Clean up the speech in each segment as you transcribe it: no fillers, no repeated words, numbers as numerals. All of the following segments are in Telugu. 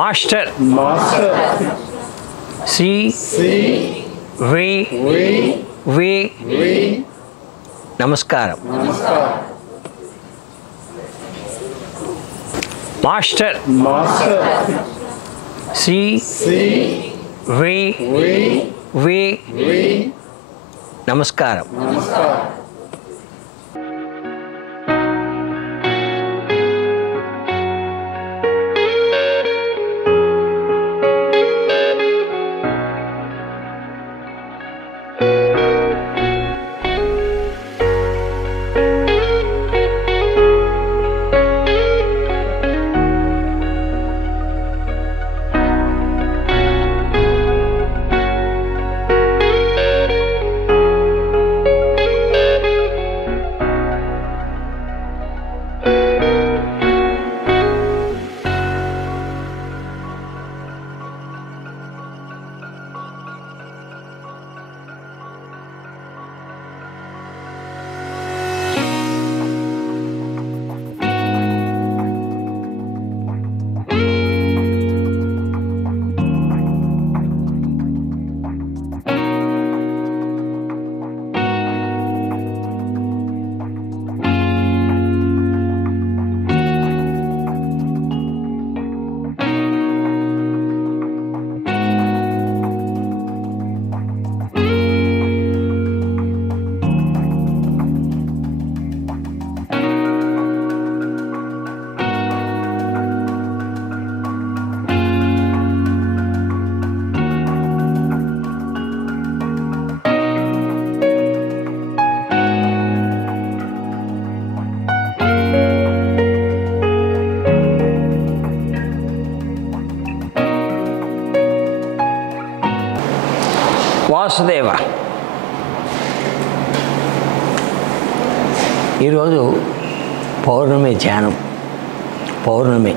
మాస్టర్ సి వి నమస్కారం. మాస్టర్ సి వి నమస్కారం. వాసుదేవ, ఈరోజు పౌర్ణమి ధ్యానం. పౌర్ణమి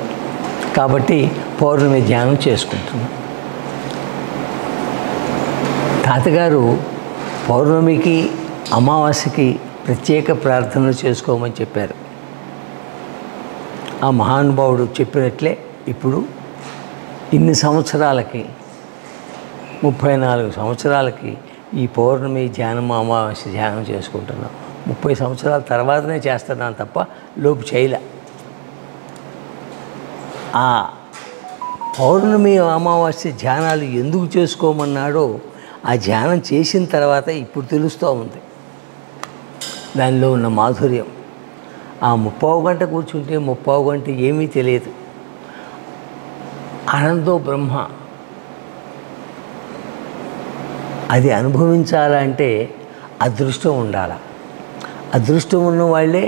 కాబట్టి పౌర్ణమి ధ్యానం చేసుకుంటున్నాం. తాతగారు పౌర్ణమికి అమావాస్యకి ప్రత్యేక ప్రార్థనలు చేసుకోమని చెప్పారు. ఆ మహానుభావుడు చెప్పినట్లే ఇప్పుడు ఇన్ని సంవత్సరాలకి 34 సంవత్సరాలకి ఈ పౌర్ణమి ధ్యానం అమావాస్య ధ్యానం చేసుకుంటున్నాం. 30 సంవత్సరాల తర్వాతనే చేస్తున్నాను తప్ప లోపు చేయలే. ఆ పౌర్ణమి అమావాస్య ధ్యానాలు ఎందుకు చేసుకోమన్నాడో ఆ ధ్యానం చేసిన తర్వాత ఇప్పుడు తెలుస్తూ ఉంది దానిలో ఉన్న మాధుర్యం. ఆ 30 గంట కూర్చుంటే 30 గంట ఏమీ తెలియదు. ఆనందో బ్రహ్మ. అది అనుభవించాలంటే అదృష్టం ఉండాలి. అదృష్టం ఉన్న వాళ్ళే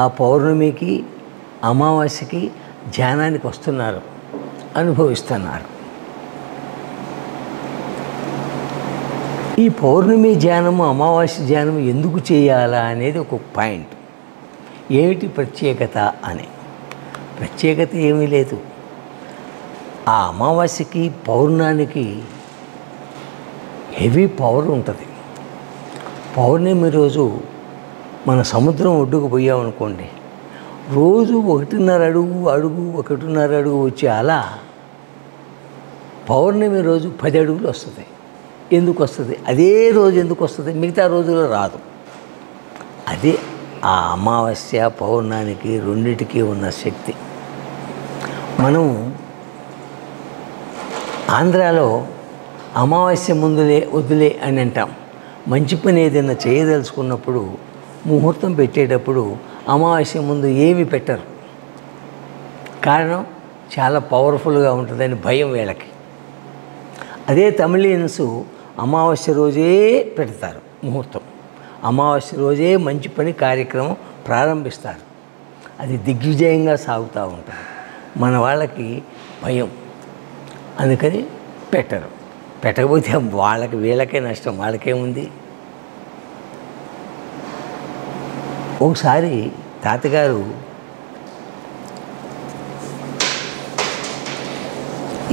ఆ పౌర్ణమికి అమావాస్యకి ధ్యానానికి వస్తున్నారు, అనుభవిస్తున్నారు. ఈ పౌర్ణమి ధ్యానము అమావాస్య ధ్యానము ఎందుకు చేయాలా అనేది ఒక పాయింట్. ఏమిటి ప్రత్యేకత అని. ప్రత్యేకత ఏమీ లేదు. ఆ అమావాస్యకి పౌర్ణానికి హెవీ పవర్ ఉంటుంది. పౌర్ణమి రోజు మన సముద్రం ఒడ్డుకు పోయామనుకోండి, రోజు 1.5 అడుగు వచ్చే అలా పౌర్ణమి రోజు 10 అడుగులు వస్తుంది. ఎందుకు వస్తుంది? అదే రోజు ఎందుకు వస్తుంది? మిగతా రోజుల్లో రాదు. అదే ఆ అమావాస్య పౌర్ణానికి రెండిటికి ఉన్న శక్తి. మనం ఆంధ్రాలో అమావాస్య ముందులే వదిలే అని అంటాం. మంచి పని ఏదైనా చేయదలుచుకున్నప్పుడు ముహూర్తం పెట్టేటప్పుడు అమావాస్య ముందు ఏమి పెట్టరు. కారణం చాలా పవర్ఫుల్గా ఉంటుందని భయం వీళ్ళకి. అదే తమిళియన్స్ అమావాస్య రోజే పెడతారు ముహూర్తం. అమావాస్య రోజే మంచి పని కార్యక్రమం ప్రారంభిస్తారు. అది దిగ్విజయంగా సాగుతూ ఉంటుంది. మన వాళ్ళకి భయం, అందుకని పెట్టరు. పెట్టకపోతే వాళ్ళకి వీళ్ళకే నష్టం, వాళ్ళకేముంది. ఒకసారి తాతగారు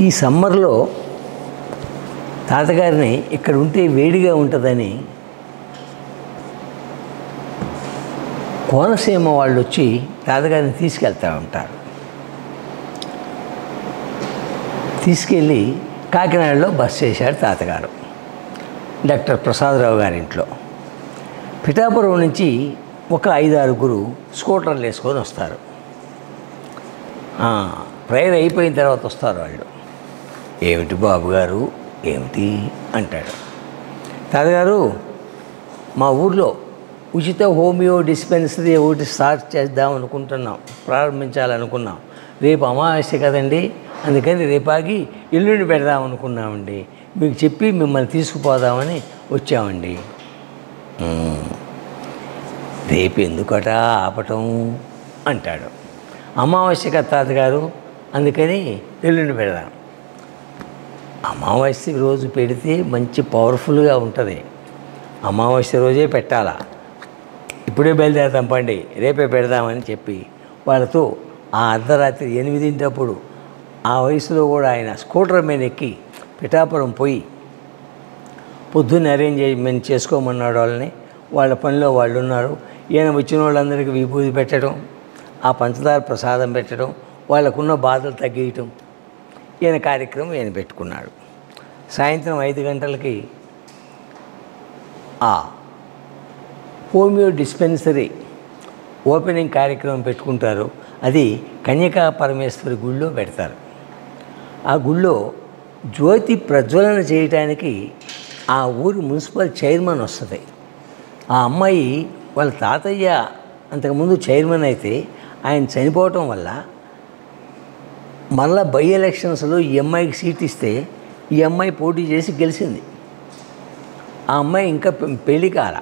ఈ సమ్మర్లో తాతగారిని ఇక్కడ ఉంటే వేడిగా ఉంటుందని కోనసీమ వాళ్ళు వచ్చి తాతగారిని తీసుకెళ్తూ ఉంటారు. తీసుకెళ్ళి కాకినాడలో బస చేశాడు తాతగారు డాక్టర్ ప్రసాదరావు గారింట్లో. పిఠాపురం నుంచి ఒక 5-6 స్కూటర్లు వేసుకొని వస్తారు. ప్రేయర్ అయిపోయిన తర్వాత వస్తారు వాళ్ళు. ఏమిటి బాబు గారు ఏమిటి అంటాడు. తాతగారు, మా ఊర్లో ఉచిత హోమియో డిస్పెన్సరీ ఒకటి స్టార్ట్ చేద్దాం అనుకుంటున్నాం, ప్రారంభించాలనుకున్నాం. రేపు అమావాస్య కదండి, అందుకని రేపాగి ఎల్లుండి పెడదాం అనుకున్నామండి. మీకు చెప్పి మిమ్మల్ని తీసుకుపోదామని వచ్చామండి. రేపు ఎందుకట ఆపటం అంటాడు. అమావాస్య కదా తాతగారు, అందుకని ఎల్లుండి పెడదాం. అమావాస్య రోజు పెడితే మంచి పవర్ఫుల్గా ఉంటుంది. అమావాస్య రోజే పెట్టాలా. ఇప్పుడే బయలుదేరతాం పండి, రేపే పెడదామని చెప్పి వాళ్ళతో ఆ అర్ధరాత్రి 8 ఆ వయసులో కూడా ఆయన స్కూటర్ మీద ఎక్కి పిఠాపురం పోయి పొద్దున్న అరేంజ్మెంట్ చేసుకోమన్నాడు వాళ్ళని. వాళ్ళ పనిలో వాళ్ళు ఉన్నారు. ఈయన వచ్చిన వాళ్ళందరికీ విభూతి పెట్టడం, ఆ పంచదార ప్రసాదం పెట్టడం, వాళ్ళకున్న బాధలు తగ్గించడం, ఈయన కార్యక్రమం ఈయన పెట్టుకున్నాడు. సాయంత్రం 5 గంటలకి ఆ హోమియో డిస్పెన్సరీ ఓపెనింగ్ కార్యక్రమం పెట్టుకుంటారు. అది కన్యకా పరమేశ్వరి గుళ్ళో పెడతారు. ఆ గుళ్ళో జ్యోతి ప్రజ్వలన చేయటానికి ఆ ఊరి మున్సిపల్ చైర్మన్ వస్తుంది. ఆ అమ్మాయి వాళ్ళ తాతయ్య అంతకుముందు చైర్మన్ అయితే ఆయన చనిపోవటం వల్ల మళ్ళా బై ఎలక్షన్స్లో ఈ అమ్మాయికి సీట్ ఇస్తే ఈ అమ్మాయి పోటీ చేసి గెలిచింది. ఆ అమ్మాయి ఇంకా పెళ్లి కాల,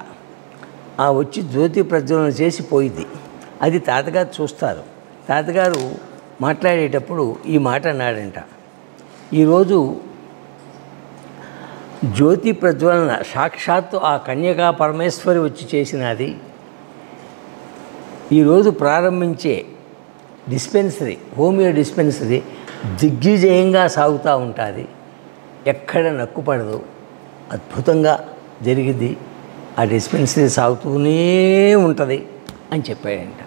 ఆ వచ్చి జ్యోతి ప్రజ్వలన చేసి పోయింది. అది తాతగారు చూస్తారు. తాతగారు మాట్లాడేటప్పుడు ఈ మాట అన్నాడంట, ఈరోజు జ్యోతి ప్రజ్వలన సాక్షాత్తు ఆ కన్యకా పరమేశ్వరి వచ్చి చేసినది. ఈరోజు ప్రారంభించే డిస్పెన్సరీ హోమియో డిస్పెన్సరీ దిగ్విజయంగా సాగుతూ ఉంటుంది, ఎక్కడ నక్కుపడదు, అద్భుతంగా జరిగింది, ఆ డిస్పెన్సరీ సాగుతూనే ఉంటుంది అని చెప్పాడంట.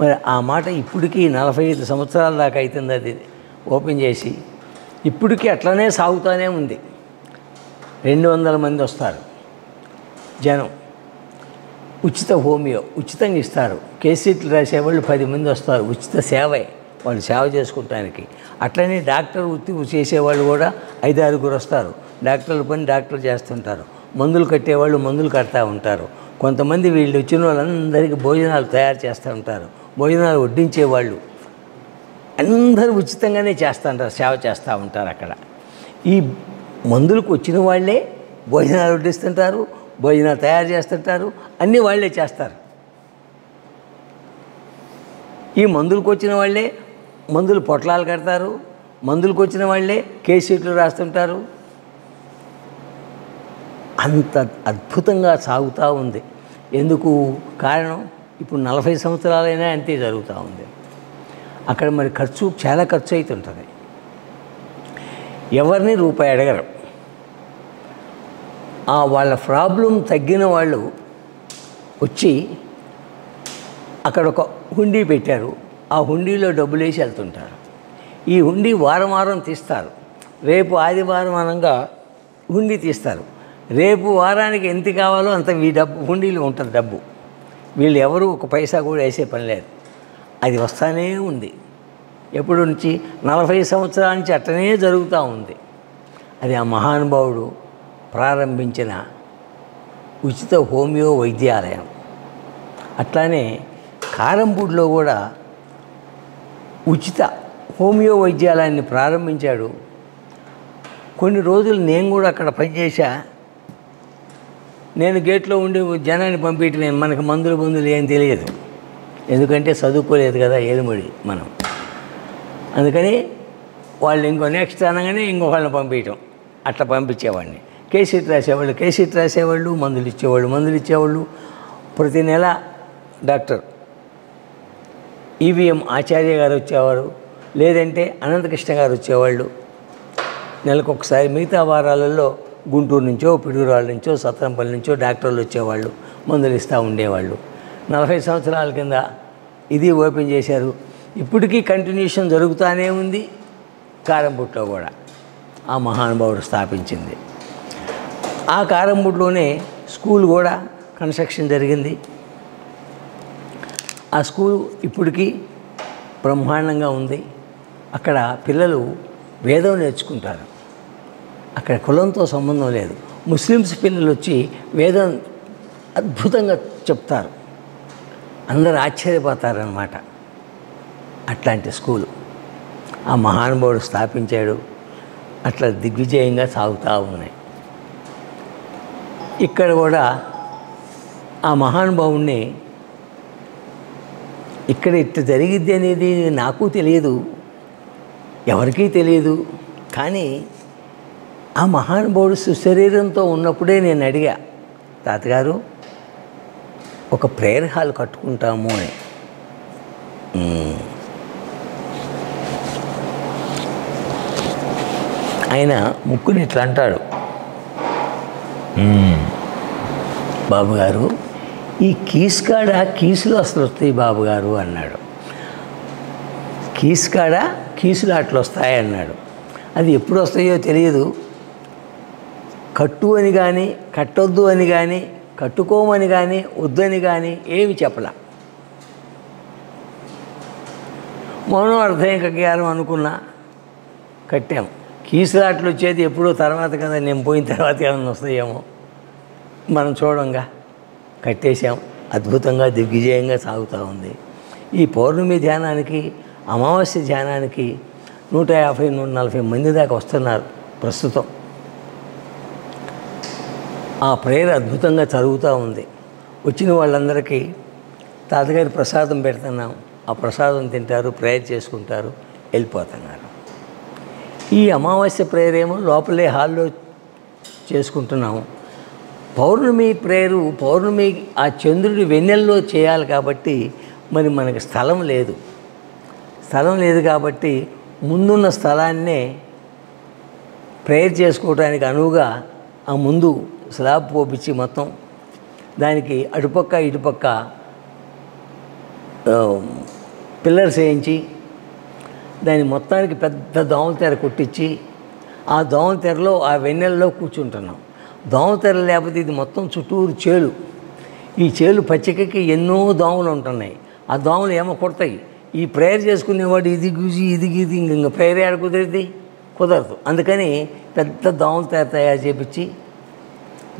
మరి ఆ మాట ఇప్పటికీ 45 సంవత్సరాల దాకా అవుతుంది అది ఓపెన్ చేసి, ఇప్పటికీ అట్లనే సాగుతూనే ఉంది. 200 మంది వస్తారు జనం. ఉచిత హోమియో ఉచితంగా ఇస్తారు. కేసీట్లు రాసేవాళ్ళు 10 మంది వస్తారు. ఉచిత సేవే, వాళ్ళు సేవ చేసుకుంటానికి. అట్లనే డాక్టర్ వృత్తి చేసేవాళ్ళు కూడా 5-6 వస్తారు. డాక్టర్ల పని డాక్టర్లు చేస్తుంటారు. మందులు కట్టేవాళ్ళు మందులు కడతా ఉంటారు. కొంతమంది వీళ్ళు వచ్చిన వాళ్ళందరికీ భోజనాలు తయారు చేస్తూ ఉంటారు. భోజనాలు వడ్డించేవాళ్ళు అందరూ ఉచితంగానే చేస్తూ ఉంటారు, సేవ చేస్తూ ఉంటారు. అక్కడ ఈ మందులకు వచ్చిన వాళ్ళే భోజనాలు వడ్డిస్తుంటారు, భోజనాలు తయారు చేస్తుంటారు, అన్నీ వాళ్ళే చేస్తారు. ఈ మందులకు వచ్చిన వాళ్ళే మందులు పొట్లాలు కడతారు, మందులకు వచ్చిన వాళ్ళే కేసీట్లు రాస్తుంటారు. అంత అద్భుతంగా సాగుతూ ఉంది. ఎందుకు కారణం? ఇప్పుడు 40 సంవత్సరాలైనా అంతే జరుగుతూ ఉంది. అక్కడ మరి చాలా ఖర్చు అవుతుంటుంది. ఎవరిని రూపాయి అడగరు. వాళ్ళ ప్రాబ్లం తగ్గిన వాళ్ళు వచ్చి అక్కడ ఒక హుండీ పెట్టారు. ఆ హుండీలో డబ్బులు వేసి వెళ్తుంటారు. ఈ హుండీ వారం తీస్తారు. రేపు ఆదివారం అనగా హుండీ తీస్తారు. రేపు వారానికి ఎంత కావాలో అంత ఈ డబ్బు హుండీలో ఉంటుంది డబ్బు. వీళ్ళు ఎవరు ఒక పైసా కూడా వేసే పని లేదు. అది వస్తూనే ఉంది. ఎప్పుడు నుంచి 40 సంవత్సరాల నుంచి అట్టనే జరుగుతూ ఉంది. అది ఆ మహానుభావుడు ప్రారంభించిన ఉచిత హోమియో వైద్యాలయం. అట్లానే కారంపూడిలో కూడా ఉచిత హోమియో వైద్యాలయాన్ని ప్రారంభించాడు. కొన్ని రోజులు నేను కూడా అక్కడ పనిచేశా. నేను గేట్లో ఉండి జనాన్ని పంపించడమే, మనకు మందులు ఏం తెలియదు. ఎందుకంటే చదువుకోలేదు కదా ఏలుమడి మనం. అందుకని వాళ్ళు నెక్స్ట్ అనగానే ఇంకొకళ్ళని పంపించడం, అట్లా పంపించేవాడిని. కేసీట్ రాసేవాళ్ళు, మందులు ఇచ్చేవాళ్ళు. ప్రతి నెల డాక్టర్ ఈవీఎం ఆచార్య గారు వచ్చేవారు, లేదంటే అనంతకృష్ణ గారు వచ్చేవాళ్ళు. నెలకొకసారి. మిగతా వారాలలో గుంటూరు నుంచో, పిడుగురాళ్ళ నుంచో, సత్రంపల్లి నుంచో డాక్టర్లు వచ్చేవాళ్ళు, మందులు ఇస్తూ ఉండేవాళ్ళు. 40 సంవత్సరాల కింద ఇది ఓపెన్ చేశారు. ఇప్పటికీ కంటిన్యూషన్ జరుగుతూనే ఉంది కారంపూట్లో కూడా. ఆ మహానుభావుడు స్థాపించింది. ఆ కారంబూడిలోనే స్కూల్ కూడా కన్స్ట్రక్షన్ జరిగింది. ఆ స్కూల్ ఇప్పటికీ బ్రహ్మాండంగా ఉంది. అక్కడ పిల్లలు వేదం నేర్చుకుంటారు. అక్కడ కులంతో సంబంధం లేదు. ముస్లిమ్స్ పిల్లలు వచ్చి వేదం అద్భుతంగా చెప్తారు. అందరూ ఆశ్చర్యపోతారనమాట. అట్లాంటి స్కూలు ఆ మహానుభావుడు స్థాపించాడు. అట్లా దిగ్విజయంగా సాగుతూ ఉన్నాయి. ఇక్కడ కూడా ఆ మహానుభావుణ్ణి ఇక్కడ ఇట్లా జరిగిద్ది అనేది నాకు తెలియదు, ఎవరికీ తెలియదు. కానీ ఆ మహానుభావుడు సుశరీరంతో ఉన్నప్పుడే నేను అడిగా, తాతగారు ఒక ప్రేయర్ హాల్ కట్టుకుంటాము అని. ఆయన ముక్కుని ఇట్లా అంటాడు, బాబుగారు ఈ కీస్ కాడ కీసులు అసలు వస్తాయి బాబుగారు అన్నాడు. కీస్ కాడ కీసులు అట్లా వస్తాయి అన్నాడు. అది ఎప్పుడు వస్తాయో తెలియదు. కట్టు అని కానీ, కట్టొద్దు అని కానీ, కట్టుకోమని కానీ, వద్దని కానీ ఏమి చెప్పలా. మౌనం అర్థం అనుకున్నా కట్టాము. కీసులాట్లు వచ్చేది ఎప్పుడో తర్వాత కదా, నేను పోయిన తర్వాత ఏమైనా వస్తాయేమో మనం చూడంగా కట్టేశాం. అద్భుతంగా దిగ్విజయంగా సాగుతూ ఉంది. ఈ పౌర్ణమి ధ్యానానికి, అమావాస్య ధ్యానానికి 150-140 మంది దాకా వస్తున్నారు ప్రస్తుతం. ఆ ప్రేయర్ అద్భుతంగా జరుగుతూ ఉంది. వచ్చిన వాళ్ళందరికీ తాతగారి ప్రసాదం పెడుతున్నాం. ఆ ప్రసాదం తింటారు, ప్రేయర్ చేసుకుంటారు, వెళ్ళిపోతున్నారు. ఈ అమావాస్య ప్రేయర్ ఏమో లోపలే హాల్లో చేసుకుంటున్నాము. పౌర్ణమి ప్రేయరు పౌర్ణమి ఆ చంద్రుడి వెన్నెల్లో చేయాలి కాబట్టి మరి మనకి స్థలం లేదు. స్థలం లేదు కాబట్టి ముందున్న స్థలాన్నే ప్రేయర్ చేసుకోవడానికి అనువుగా ఆ ముందు స్లాబ్ పోపించి మొత్తం దానికి అటుపక్క ఇటుపక్క పిల్లర్స్ వేయించి దాని మొత్తానికి పెద్ద దోమల తెర కొట్టించి ఆ దోమల తెరలో ఆ వెన్నెలలో కూర్చుంటున్నాం. దోమల తెర లేకపోతే ఇది మొత్తం చుట్టూరు చేలు. ఈ చేలు పచ్చికకి ఎన్నో దోమలు ఉంటున్నాయి. ఆ దోమలు ఏమో కొడతాయి. ఈ ప్రేయర్ చేసుకునేవాడు ఇది గుజి ఇది గీది ఇంక ప్రేయర్ ఏడ కుదరదు. అందుకని పెద్ద దోమల తెర తయారు చేపించి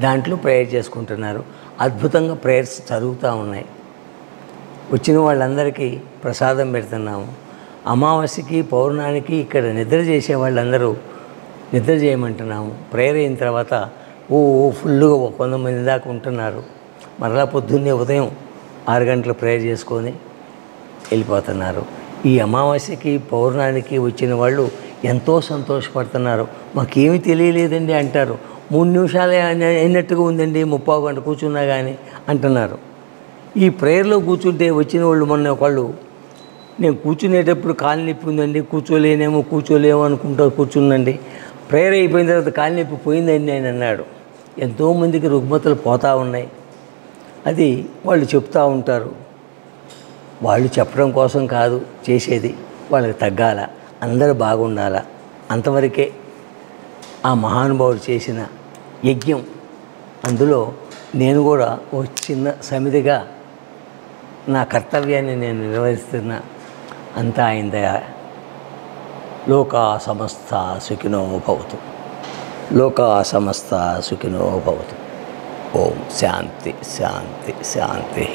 దాంట్లో ప్రేయర్ చేసుకుంటున్నారు. అద్భుతంగా ప్రేయర్స్ జరుగుతూ ఉన్నాయి. వచ్చిన వాళ్ళందరికీ ప్రసాదం పెడుతున్నాము. అమావాస్యకి పౌర్ణానికి ఇక్కడ నిద్ర చేసే వాళ్ళందరూ నిద్ర చేయమంటున్నాము. ప్రేయర్ అయిన తర్వాత ఫుల్గా 100 మంది దాకా ఉంటున్నారు. మరలా పొద్దున్నే ఉదయం 6 గంటలు ప్రేయర్ చేసుకొని వెళ్ళిపోతున్నారు. ఈ అమావాస్యకి పౌర్ణానికి వచ్చిన వాళ్ళు ఎంతో సంతోషపడుతున్నారు. మాకేమీ తెలియలేదండి అంటారు. 3 నిమిషాలే అయినట్టుగా ఉందండి, 30 గంట కూర్చున్నా కానీ అంటున్నారు. ఈ ప్రేయర్లో కూర్చుంటే వచ్చిన వాళ్ళు మొన్న ఒకళ్ళు, నేను కూర్చునేటప్పుడు కాలు నొప్పి ఉందండి, కూర్చోలేమో అనుకుంటూ కూర్చుందండి, ప్రేయర్ అయిపోయిన తర్వాత కాలు నొప్పి పోయిందండి అని అన్నాడు. ఎంతోమందికి రుగ్మతలు పోతూ ఉన్నాయి. అది వాళ్ళు చెప్తూ ఉంటారు. వాళ్ళు చెప్పడం కోసం కాదు చేసేది, వాళ్ళకి తగ్గాల, అందరూ బాగుండాల, అంతవరకే ఆ మహానుభావుడు చేసిన యజ్ఞం. అందులో నేను కూడా ఒక చిన్న సమితిగా నా కర్తవ్యాన్ని నేను నిర్వహిస్తున్నా. అంతా ఆయన దయ. లోకా సమస్త సుఖినో భవతు. లోకా సమస్త సుఖినో భవతు. ఓం శాంతి శాంతి శాంతి.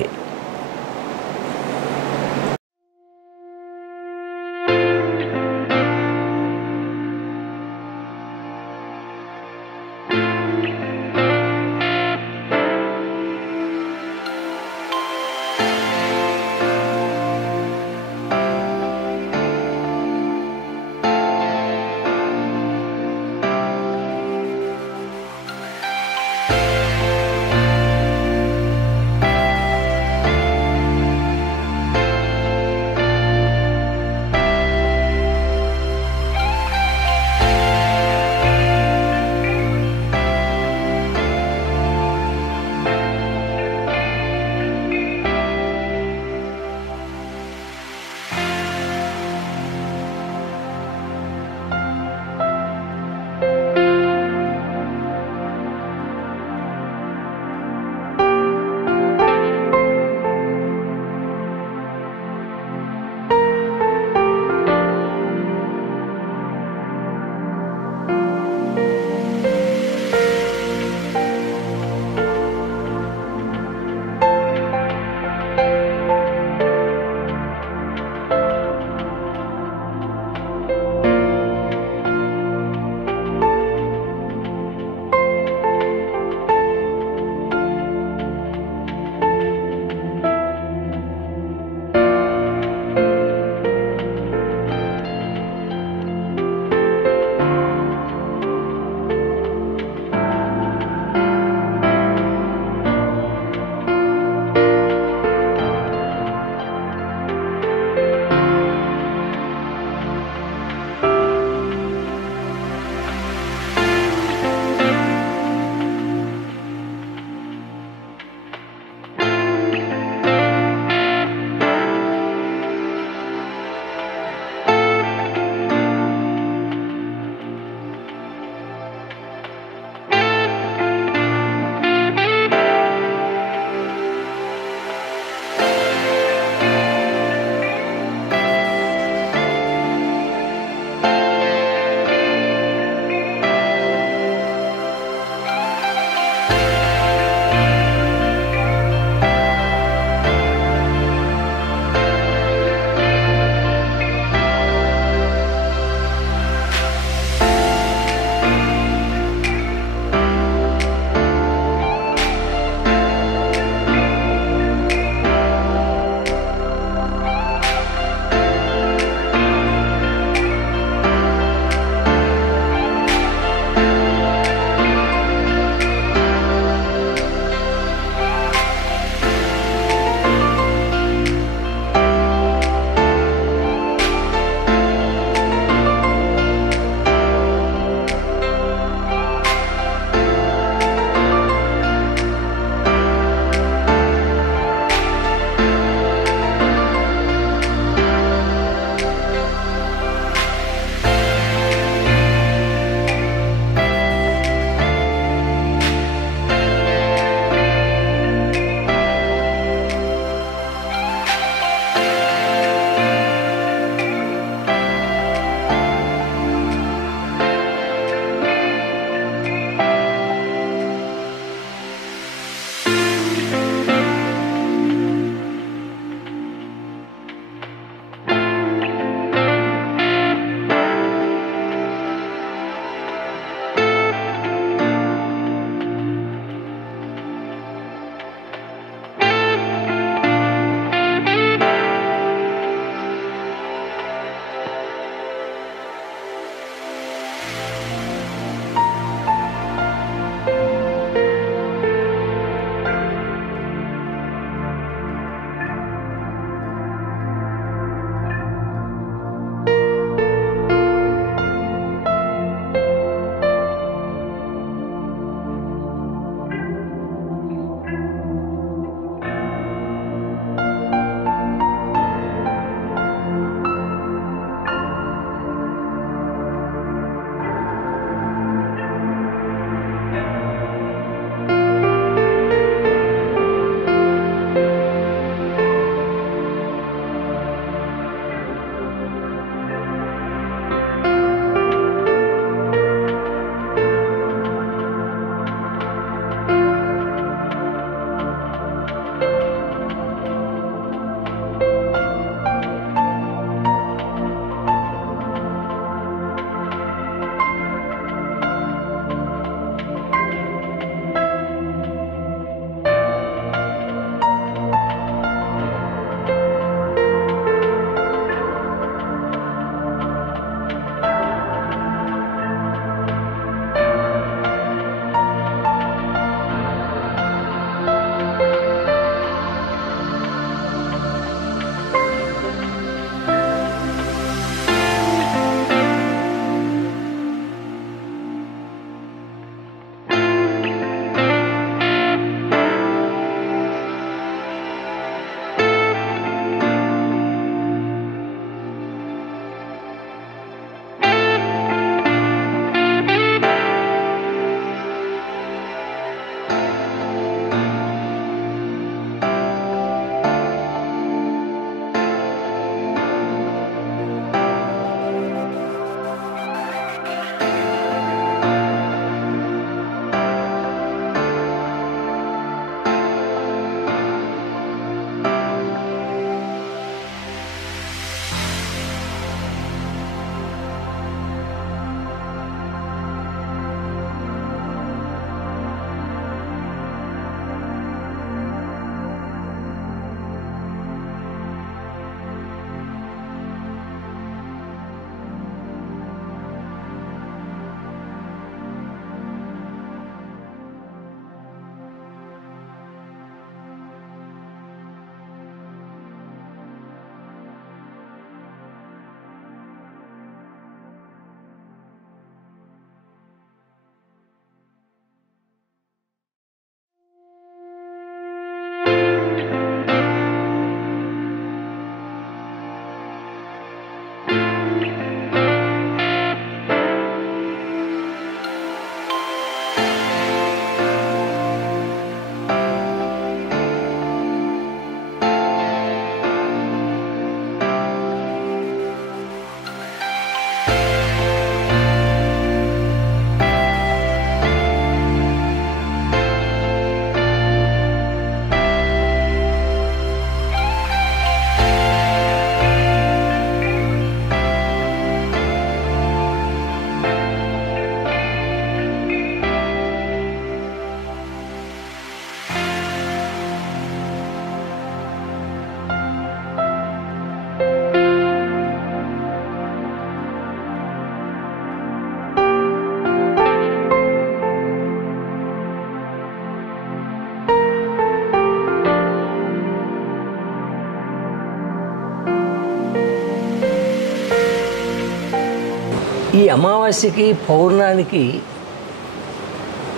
ఈ అమావాస్యకి పౌర్ణానికి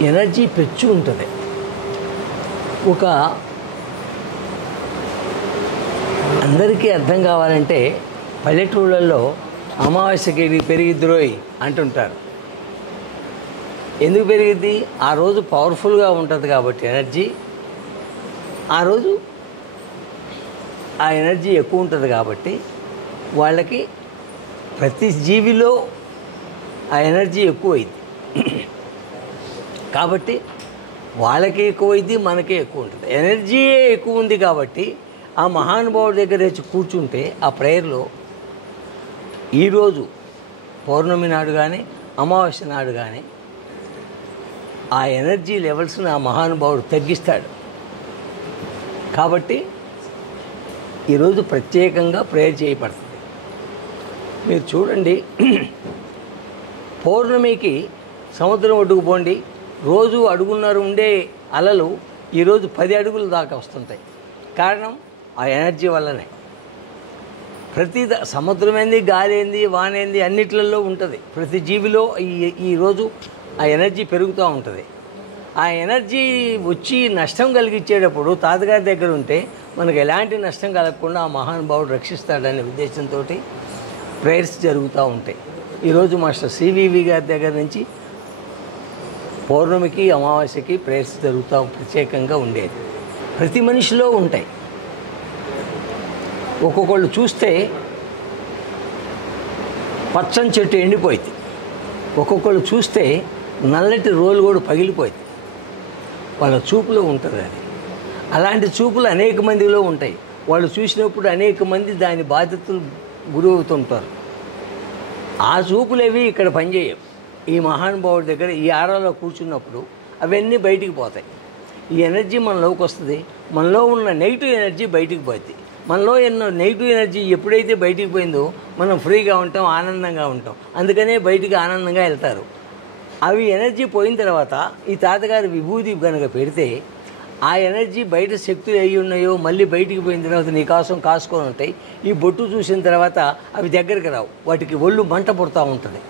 ఎనర్జీ పెచ్చు ఉంటుంది. ఒక అందరికీ అర్థం కావాలంటే పల్లెటూళ్ళల్లో అమావాస్యకి ఇది పెరిగిద్రోయ్ అంటుంటారు. ఎందుకు పెరిగిద్ది? ఆ రోజు పవర్ఫుల్గా ఉంటుంది కాబట్టి ఎనర్జీ, ఆ రోజు ఆ ఎనర్జీ ఎక్కువ ఉంటుంది కాబట్టి వాళ్ళకి ప్రతి జీవిలో ఆ ఎనర్జీ ఎక్కువైంది కాబట్టి వాళ్ళకి ఎక్కువైంది, మనకే ఎక్కువ ఉంటుంది. ఎనర్జీయే ఎక్కువ ఉంది కాబట్టి ఆ మహానుభావుడి దగ్గర వచ్చి కూర్చుంటే ఆ ప్రేయర్లో ఈరోజు పౌర్ణమి నాడు కానీ అమావాస్య నాడు కానీ ఆ ఎనర్జీ లెవెల్స్ని ఆ మహానుభావుడు తగ్గిస్తాడు. కాబట్టి ఈరోజు ప్రత్యేకంగా ప్రేయర్ చేయబడుతుంది. మీరు చూడండి, పౌర్ణమికి సముద్రం ఒడ్డుకు పోండి, రోజు అడుగున్నర ఉండే అలలు ఈరోజు 10 అడుగుల దాకా వస్తుంటాయి. కారణం ఆ ఎనర్జీ వల్లనే. ప్రతి సముద్రం ఏంది, గాలి ఏంది, వానేంది అన్నిట్లలో ఉంటుంది. ప్రతి జీవిలో ఈరోజు ఆ ఎనర్జీ పెరుగుతూ ఉంటుంది. ఆ ఎనర్జీ వచ్చి నష్టం కలిగించేటప్పుడు తాతగారి దగ్గర ఉంటే మనకు ఎలాంటి నష్టం కలగకుండా ఆ మహానుభావుడు రక్షిస్తాడనే ఉద్దేశంతో ప్రేయర్స్ జరుగుతూ ఉంటాయి. ఈరోజు మాస్టర్ సివివి గారి దగ్గర నుంచి పౌర్ణమికి అమావాస్యకి ప్రేయర్స్ జరుగుతూ ప్రత్యేకంగా ఉండేది. ప్రతి మనిషిలో ఉంటాయి. ఒక్కొక్కళ్ళు చూస్తే పచ్చని చెట్టు ఎండిపోయింది, ఒక్కొక్కళ్ళు చూస్తే నల్లటి రోలు కూడా పగిలిపోయింది. వాళ్ళ చూపులో ఉంటుంది అది. అలాంటి చూపులు అనేక మందిలో ఉంటాయి. వాళ్ళు చూసినప్పుడు అనేక మంది దాని బాధ్యతలు గురి అవుతుంటారు. ఆ చూపులేవి ఇక్కడ పనిచేయవు. ఈ మహానుభావుడి దగ్గర ఈ ఆరాలో కూర్చున్నప్పుడు అవన్నీ బయటికి పోతాయి. ఈ ఎనర్జీ మనలోకి వస్తుంది. మనలో ఉన్న నెగిటివ్ ఎనర్జీ బయటికి పోతుంది. మనలో ఎన్నో నెగిటివ్ ఎనర్జీ ఎప్పుడైతే బయటికి పోయిందో మనం ఫ్రీగా ఉంటాం, ఆనందంగా ఉంటాం. అందుకనే బయటికి ఆనందంగా వెళ్తారు. అవి ఎనర్జీ పోయిన తర్వాత ఈ తాతగారి విభూతి కనుక పెడితే ఆ ఎనర్జీ బయట శక్తులు అయ్యి ఉన్నాయో మళ్ళీ బయటికి పోయిన తర్వాత నీ కోసం కాసుకొని ఉంటాయి. ఈ బొట్టు చూసిన తర్వాత అవి దగ్గరికి రావు, వాటికి ఒళ్ళు మంట పుడతా ఉంటుంది.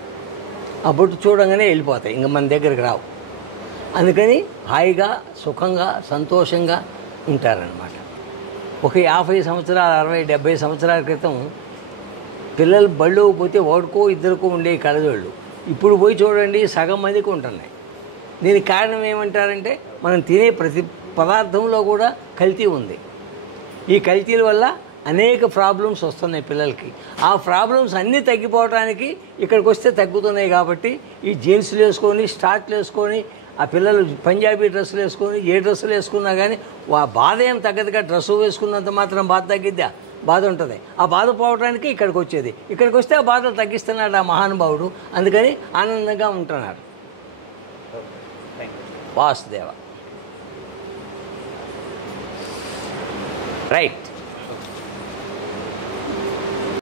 ఆ బొట్టు చూడంగానే వెళ్ళిపోతాయి, ఇంకా మన దగ్గరికి రావు. అందుకని హాయిగా సుఖంగా సంతోషంగా ఉంటారనమాట. ఒక 50 సంవత్సరాలు 60 70 సంవత్సరాల క్రితం పిల్లలు బళ్ళు పోతే ఒకడికో ఇద్దరికో ఉండే కళ్ళజోళ్ళు ఇప్పుడు పోయి చూడండి సగం మందికి ఉంటున్నాయి. దీనికి కారణం ఏమంటారంటే మనం తినే ప్రతి పదార్థంలో కూడా కల్తీ ఉంది. ఈ కల్తీల వల్ల అనేక ప్రాబ్లమ్స్ వస్తున్నాయి పిల్లలకి. ఆ ప్రాబ్లమ్స్ అన్నీ తగ్గిపోవడానికి ఇక్కడికి వస్తే తగ్గుతున్నాయి. కాబట్టి ఈ జీన్స్లు వేసుకొని స్టార్ట్లు వేసుకొని ఆ పిల్లలు పంజాబీ డ్రెస్సులు వేసుకొని ఏ డ్రెస్సులు వేసుకున్నా కానీ ఆ బాధ ఏం తగ్గదుగా. డ్రెస్సు వేసుకున్నంత మాత్రం బాధ తగ్గిద్దా? బాధ ఉంటుంది. ఆ బాధ పోవడానికి ఇక్కడికి వచ్చేది. ఇక్కడికి వస్తే ఆ బాధలు తగ్గిస్తున్నాడు ఆ మహానుభావుడు. అందుకని ఆనందంగా ఉంటున్నారు. వాసుదేవ. రైట్.